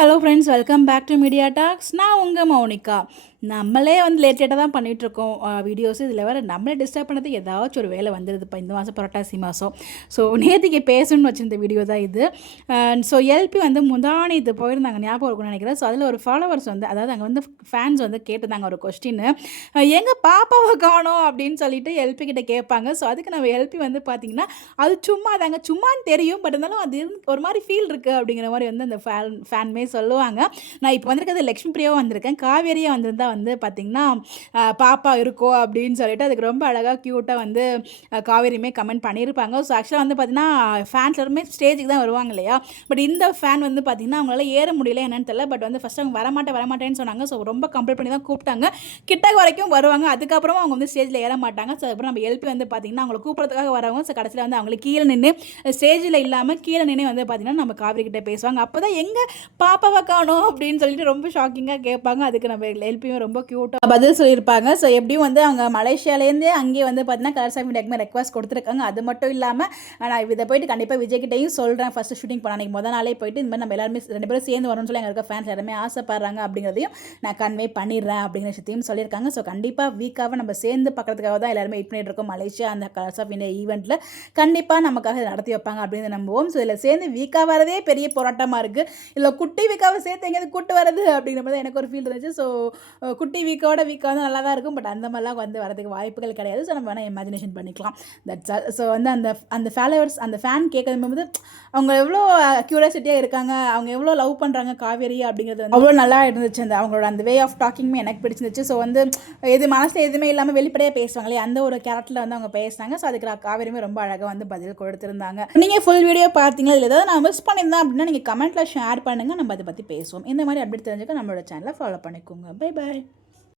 Hello friends, welcome back to media talks. நான் உங்கள் மௌனிகா. நம்மளே வந்து லேட்டாக தான் பண்ணிகிட்ருக்கோம் வீடியோஸ். இதில் வேறு நம்மளே டிஸ்டர்ப் பண்ணது ஏதாச்சும் ஒரு வேலை வந்துடுது. இப்போ இந்த மாதம் புரட்டாசி மாதம். ஸோ நேற்றுக்கு பேசணும்னு வச்சுருந்த வீடியோ தான் இது. ஸோ எல்பி வந்து முந்தானி இது போயிருந்தாங்க, ஞாபகம் இருக்கும்னு நினைக்கிறேன். ஸோ அதில் ஒரு ஃபாலோவர்ஸ் வந்து, அதாவது அங்கே வந்து ஃபேன்ஸ் வந்து கேட்டிருந்தாங்க ஒரு கொஸ்டின், எங்கள் பாப்பாவை காணோம் அப்படின்னு சொல்லிட்டு எல்பி கிட்ட கேட்பாங்க. ஸோ அதுக்கு நம்ம எல்பி வந்து பார்த்திங்கன்னா, அது சும்மா தாங்க, சும்மான்னு தெரியும், பட் இருந்தாலும் அது ஒரு மாதிரி ஃபீல் இருக்குது அப்படிங்கிற மாதிரி வந்து அந்த ஃபேன்மே சொல்லுவாங்க. நான் இப்போ வந்திருக்கிறது லக்ஷ்மி பிரியாவும் வந்திருக்கேன். காவேரியாக வந்திருந்தா வந்து பார்த்திங்கன்னா பாப்பா இருக்கோ அப்படின்னு சொல்லிட்டு அதுக்கு ரொம்ப அழகாக க்யூட்டாக வந்து காவேரியுமே கமெண்ட் பண்ணியிருப்பாங்க. ஸோ ஆக்சுவலாக வந்து பார்த்திங்கன்னா ஃபேன்ஸ் எல்லாருமே ஸ்டேஜுக்கு தான் வருவாங்க இல்லையா. பட் இந்த ஃபேன் வந்து பார்த்திங்கன்னா அவங்களால ஏற முடியல என்னன்னு தெரியல. பட் வந்து ஃபஸ்ட் அவங்க வரமாட்டேன்னு சொன்னாங்க. ஸோ ரொம்ப கம்ப்ளீட் பண்ணி தான் கூப்பிட்டாங்க. கிட்ட வரைக்கும் வருவாங்க, அதுக்கப்புறமா அவங்க வந்து ஸ்டேஜில் ஏற மாட்டாங்க. ஸோ அதுக்கப்புறம் நம்ம எல்பி வந்து பார்த்திங்கன்னா அவங்களை கூப்பிட்றதுக்காக வரவங்க. ஸோ கடைசியில் வந்து அவங்களுக்கு கீழே நின்று, ஸ்டேஜில் இல்லாமல் கீழே நின்று வந்து பார்த்திங்கன்னா நம்ம காவேரி கிட்டே பேசுவாங்க. அப்போ தான் எங்கே பாப்பாவை காணோம் அப்படின்னு சொல்லிட்டு ரொம்ப ஷாக்கிங்காக கேட்பாங்க. அதுக்கு நம்ம எல்பியும் ரொம்ப க்யூட்டாக பதில் சொல்லியிருப்பாங்க. ஸோ எப்படியும் வந்து அவங்க மலேசியாலேருந்தே அங்கேயே வந்து பார்த்தீங்கன்னா கலர் சாமி டெக்மே ரெக்வஸ்ட் கொடுத்துருக்காங்க. அது மட்டும் இல்லாமல் நான் இதை போயிட்டு கண்டிப்பாக விஜய்கிட்டையும் சொல்கிறேன். ஃபஸ்ட்டு ஷூட்டிங் போனால் அன்றைக்கி முதல் நாளே போயிட்டு இந்த மாதிரி நம்ம எல்லாருமே 2 பேரும் சேர்ந்து வரணும்னு சொல்லி எங்கள் இருக்க ஃபேன்ஸ் எல்லாருமே ஆசைப்படுறாங்க அப்படிங்கிறதையும் நான் கன்வே பண்ணிடுறேன் அப்படிங்கிற விஷயத்தையும் சொல்லியிருக்காங்க. ஸோ கண்டிப்பாக வீக்காக நம்ம சேர்ந்து பார்க்கறதுக்காக தான் எல்லாருமே வெயிட் பண்ணிட்டு இருக்கோம். மலேசியா அந்த கலர்ஸ் ஆஃப் இந்தியா ஈவெண்ட்டில் கண்டிப்பாக நமக்காக நடத்தி வைப்பாங்க அப்படின்னு நம்புவோம். ஸோ இதில் சேர்ந்து வீக்காக வரதே பெரிய போராட்டமாக இருக்குது. இல்லை குட்டி வீக்காவை சேர்த்து எங்கேயாவது கூட்டு வரது அப்படிங்கிற மாதிரி எனக்கு ஒரு ஃபீல் இருந்துச்சு. ஸோ குட்டி வீக்காக வந்து நல்லா தான் இருக்கும், பட் அந்த மாதிரிலாம் வந்து வரதுக்கு வாய்ப்புகள் கிடையாது. ஸோ நம்ம வேணால் இமேஜினேஷன் பண்ணிக்கலாம். That's all. ஸோ வந்து அந்த ஃபாலோவர்ஸ், அந்த ஃபேன் கேட்கும்போது அவங்க எவ்வளோ க்யூரியாசிட்டியாக இருக்காங்க, அவங்க எவ்வளோ லவ் பண்ணுறாங்க காவேரி அப்படிங்கிறது வந்து அவ்வளோ நல்லா இருந்துச்சு. அவங்களோட அந்த வே ஆஃப் டாக்கிங்குமே எனக்கு பிடிச்சிருந்துச்சு. ஸோ வந்து எது மனசில் எதுவுமே இல்லாமல் வெளிப்படையாக பேசுவாங்களே, அந்த ஒரு கேரக்டரில் வந்து அவங்க பேசுனாங்க. ஸோ அதுக்கு காவேரியுமே ரொம்ப அழகாக வந்து பதில் கொடுத்துருந்தாங்க. நீங்கள் ஃபுல் வீடியோ பார்த்தீங்களா, இல்லை ஏதாவது நான் மிஸ் பண்ணியிருந்தேன் அப்படின்னா நீங்கள் கமெண்ட்டில் ஷேர் பண்ணுங்கள், நம்ம அதை பற்றி பேசுவோம். இந்த மாதிரி அப்டேட் தெரிஞ்சுக்க நம்மளோட சேனலை ஃபாலோ பண்ணிக்கோங்க. Bye by.